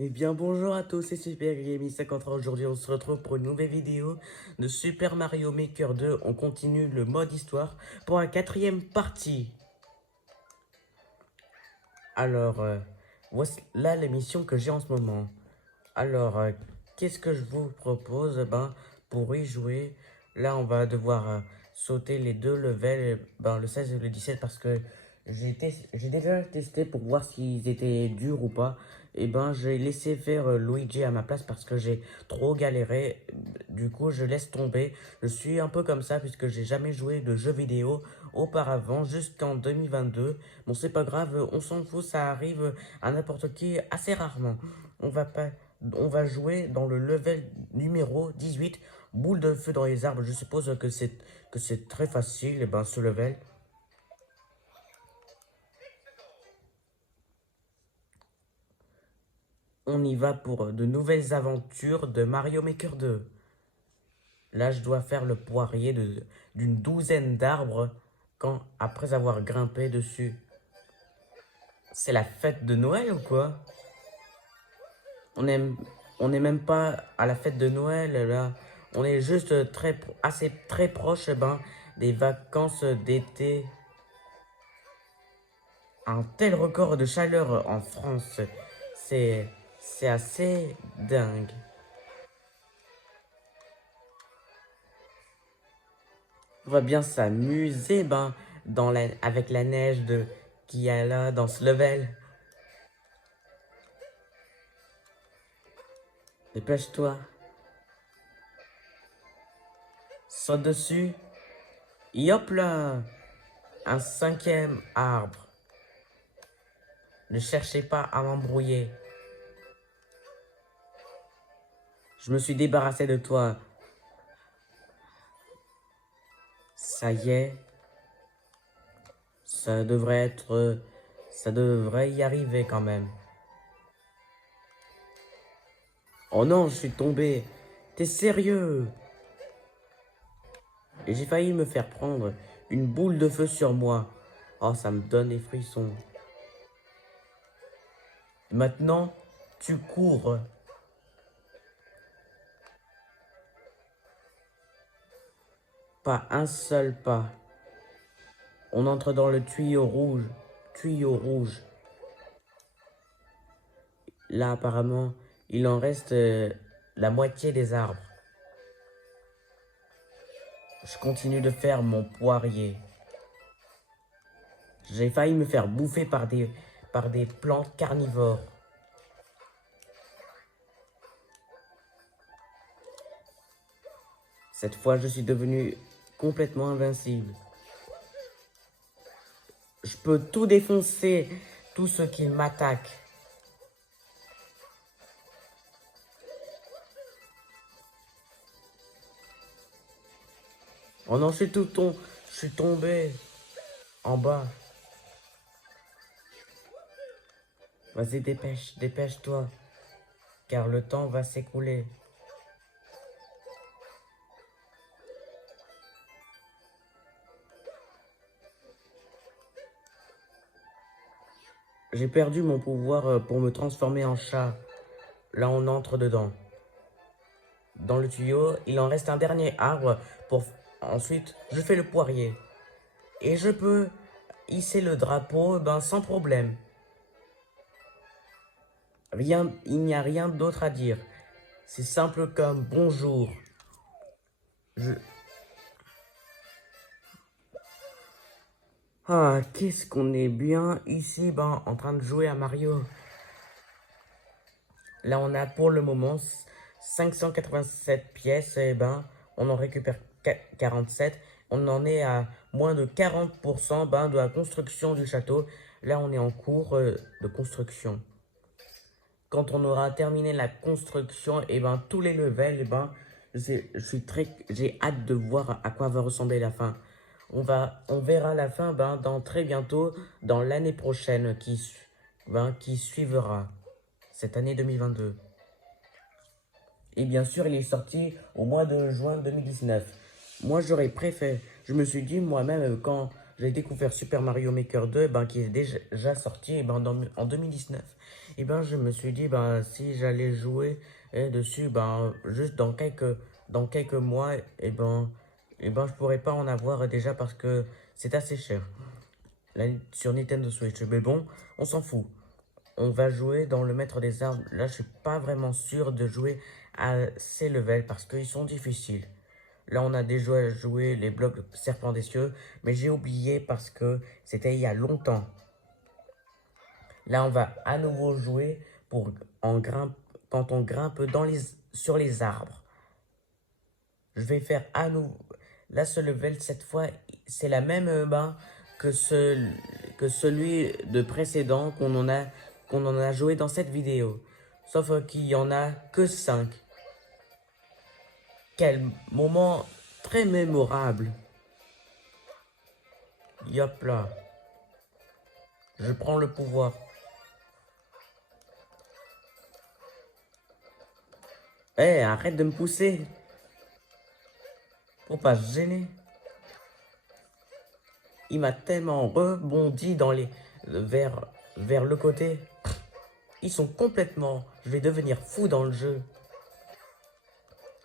Eh bien bonjour à tous, c'est Super Gaming 53. Aujourd'hui on se retrouve pour une nouvelle vidéo de Super Mario Maker 2. On continue le mode histoire pour la quatrième partie. Alors, voici là l'émission que j'ai en ce moment. Alors, qu'est-ce que je vous propose? Pour y jouer, là on va devoir sauter les deux levels, le 16 et le 17 parce que j'ai déjà testé pour voir s'ils étaient durs ou pas. J'ai laissé faire Luigi à ma place parce que j'ai trop galéré. Du coup, je laisse tomber. Je suis un peu comme ça puisque j'ai jamais joué de jeux vidéo auparavant, jusqu'en 2022. Bon, c'est pas grave, on s'en fout, ça arrive à n'importe qui assez rarement. On va pas, on va jouer dans le level numéro 18, boule de feu dans les arbres. Je suppose que c'est très facile, ce level. On y va pour de nouvelles aventures de Mario Maker 2. Là, je dois faire le poirier d'une douzaine d'arbres après avoir grimpé dessus. C'est la fête de Noël ou quoi? On est, on n'est même pas à la fête de Noël là. On est juste assez très proche des vacances d'été. Un tel record de chaleur en France, c'est c'est assez dingue. On va bien s'amuser avec la neige qu'il y a là dans ce level. Dépêche-toi. Saute dessus. Et hop là. Un cinquième arbre. Ne cherchez pas à m'embrouiller. Je me suis débarrassé de toi. Ça y est. Ça devrait être... Ça devrait y arriver quand même. Oh non, je suis tombé. T'es sérieux? Et j'ai failli me faire prendre une boule de feu sur moi. Oh, ça me donne des frissons. Maintenant, tu cours. Pas un seul pas. On entre dans le tuyau rouge. Tuyau rouge. Là, apparemment, il en reste la moitié des arbres. Je continue de faire mon poirier. J'ai failli me faire bouffer par des plantes carnivores. Cette fois, je suis devenu complètement invincible. Je peux tout défoncer, tout ce qui m'attaque. Oh non, je suis tombé en bas. Vas-y, dépêche-toi, car le temps va s'écouler. J'ai perdu mon pouvoir pour me transformer en chat. Là, on entre dedans. Dans le tuyau, il en reste un dernier arbre pour... Ensuite, je fais le poirier. Et je peux hisser le drapeau, sans problème. Rien, il n'y a rien d'autre à dire. C'est simple comme bonjour. Je... Ah, qu'est-ce qu'on est bien ici, en train de jouer à Mario. Là, on a pour le moment 587 pièces, on en récupère 47. On en est à moins de 40% de la construction du château. Là, on est en cours de construction. Quand on aura terminé la construction, tous les levels, j'ai hâte de voir à quoi va ressembler la fin. On verra la fin, dans très bientôt, dans l'année prochaine qui suivra, cette année 2022. Et bien sûr, il est sorti au mois de juin 2019. Moi, j'aurais préféré, je me suis dit moi-même, j'ai découvert Super Mario Maker 2, ben, qui est déjà sorti ben, en 2019. Et ben, je me suis dit, ben, si j'allais jouer dessus, ben, juste dans quelques mois, et ben, je pourrais pas en avoir déjà parce que c'est assez cher sur Nintendo Switch. Mais bon, on s'en fout. On va jouer dans le maître des arbres. Là, je suis pas vraiment sûr de jouer à ces levels parce qu'ils sont difficiles. Là, on a déjà joué les blocs serpents des cieux, mais j'ai oublié parce que c'était il y a longtemps. Là, on va à nouveau jouer quand on grimpe sur les arbres. Je vais faire à nouveau. Là, ce level, cette fois, c'est la même que celui de précédent qu'on en a joué dans cette vidéo. Sauf qu'il n'y en a que 5. Quel moment très mémorable. Yop là. Je prends le pouvoir. Eh, arrête de me pousser. Faut pas se gêner. Il m'a tellement rebondi vers, vers le côté. Ils sont complètement... Je vais devenir fou dans le jeu.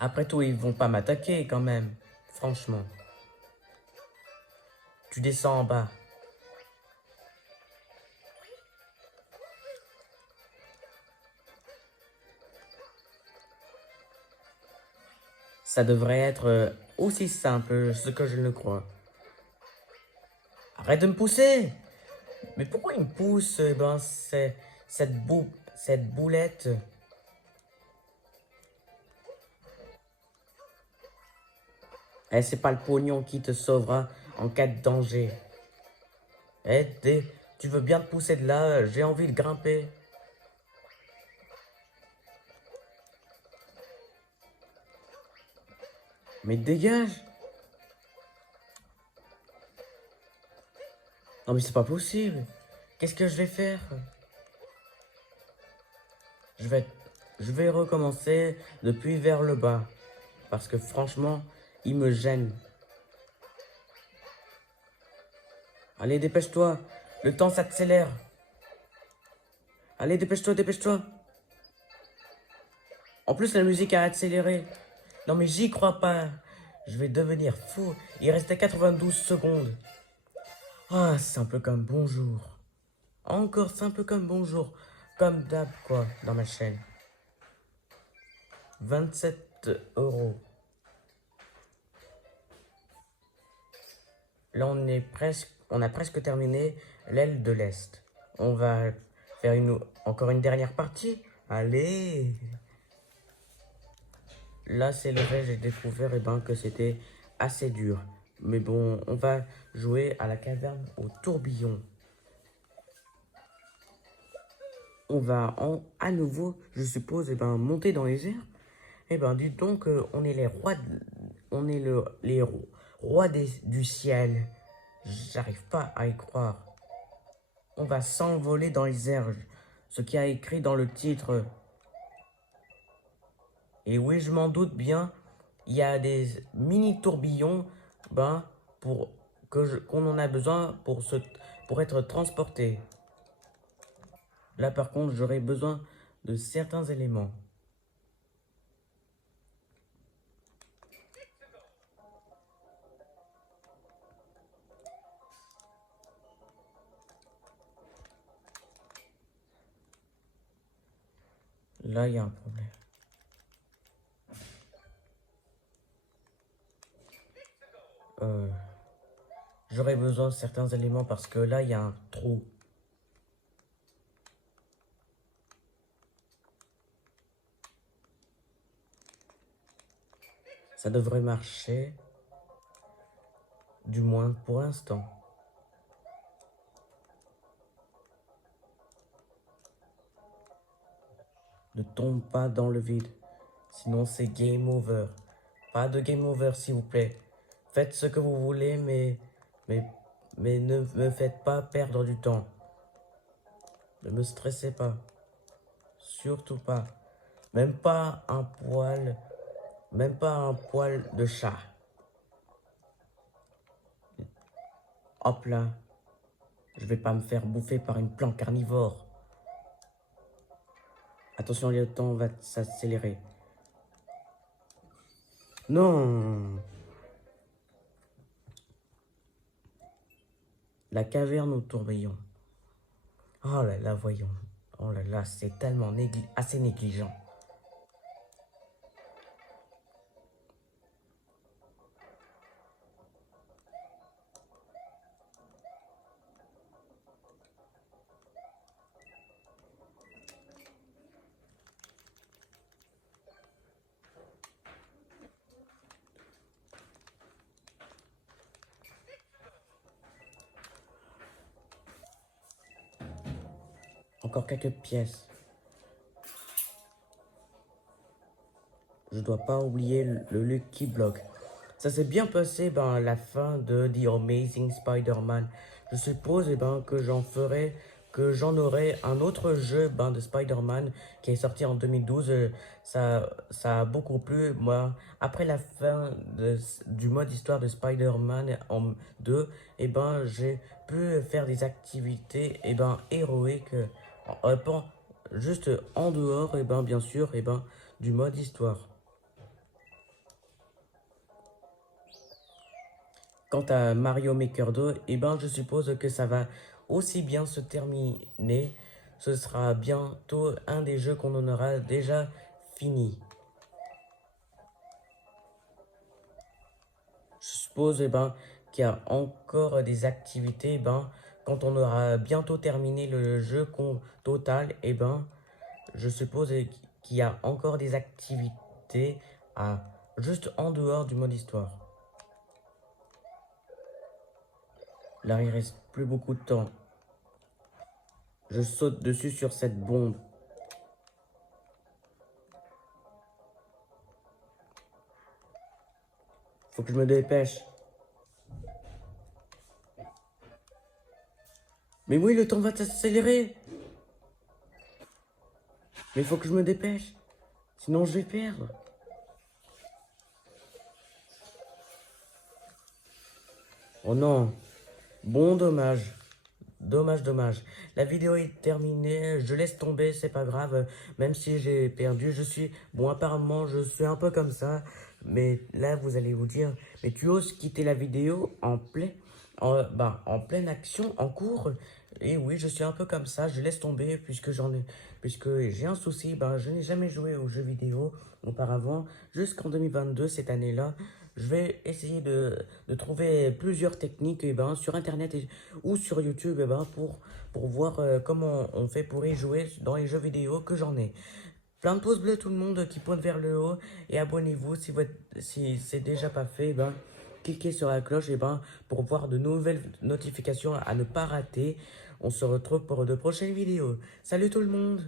Après tout, ils vont pas m'attaquer quand même. Franchement. Tu descends en bas. Ça devrait être aussi simple, ce que je le crois. Arrête de me pousser! Mais pourquoi il me pousse? Eh ben, c'est cette boulette. Eh, c'est pas le pognon qui te sauvera en cas de danger. Eh, tu veux bien te pousser de là? J'ai envie de grimper. Mais dégage! Non mais c'est pas possible. Qu'est-ce que je vais faire? Je vais, je vais recommencer depuis vers le bas. Parce que franchement, il me gêne. Allez, dépêche-toi. Le temps s'accélère. Allez, dépêche-toi, dépêche-toi. En plus, la musique a accéléré. Non mais j'y crois pas. Je vais devenir fou. Il restait 92 secondes. Ah, simple comme bonjour. Encore simple comme bonjour. Comme d'hab, quoi, dans ma chaîne. 27 €. Là, on a presque terminé l'aile de l'Est. On va faire encore une dernière partie. Allez! Là, c'est le vrai, j'ai découvert que c'était assez dur. Mais bon, on va jouer à la caverne au tourbillon. On va à nouveau, je suppose, monter dans les airs. Dites donc, on est les rois, on est les rois du ciel. J'arrive pas à y croire. On va s'envoler dans les airs, ce qui a écrit dans le titre. Et oui, je m'en doute bien, il y a des mini tourbillons, qu'on en a besoin pour être transporté. Là, par contre, j'aurais besoin de certains éléments. Là, il y a un problème. J'aurais besoin de certains éléments parce que là, il y a un trou. Ça devrait marcher, du moins pour l'instant. Ne tombe pas dans le vide, sinon c'est game over. Pas de game over, s'il vous plaît. Faites ce que vous voulez, mais, mais ne me faites pas perdre du temps. Ne me stressez pas. Surtout pas. Même pas un poil. Même pas un poil de chat. Hop là. Je vais pas me faire bouffer par une plante carnivore. Attention, le temps va s'accélérer. Non! La caverne au tourbillon. Oh là là, voyons. Oh là là, c'est tellement assez négligent. Encore quelques pièces. Je dois pas oublier le Lucky Block. Ça s'est bien passé, ben, la fin de The Amazing Spider-Man. Je suppose, que j'en aurai un autre jeu, de Spider-Man qui est sorti en 2012. Ça a beaucoup plu. Moi, après la fin du mode histoire de Spider-Man en 2, j'ai pu faire des activités, héroïques, pas- juste en dehors, bien sûr, du mode histoire. Quant à Mario Maker 2, je suppose que ça va aussi bien se terminer. Ce sera bientôt un des jeux qu'on en aura déjà fini. Je suppose qu'il y a encore des activités. Quand on aura bientôt terminé le jeu total, je suppose qu'il y a encore des activités juste en dehors du mode histoire. Là, il reste plus beaucoup de temps. Je saute dessus sur cette bombe. Faut que je me dépêche. Mais oui, le temps va s'accélérer. Mais il faut que je me dépêche. Sinon, je vais perdre. Oh non. Bon, dommage. Dommage, dommage. La vidéo est terminée. Je laisse tomber, c'est pas grave. Même si j'ai perdu, Bon, apparemment, je suis un peu comme ça. Mais là, vous allez vous dire, mais tu oses quitter la vidéo en pleine action, en cours. Et oui, je suis un peu comme ça. Je laisse tomber puisque j'ai un souci. Je n'ai jamais joué aux jeux vidéo auparavant. Jusqu'en 2022, cette année-là. Je vais essayer de trouver plusieurs techniques sur Internet ou sur YouTube pour voir comment on fait pour y jouer dans les jeux vidéo que j'en ai. Plein de pouces bleus tout le monde qui pointent vers le haut et abonnez-vous si c'est déjà pas fait. Cliquez sur la cloche pour voir de nouvelles notifications à ne pas rater. On se retrouve pour de prochaines vidéos. Salut tout le monde!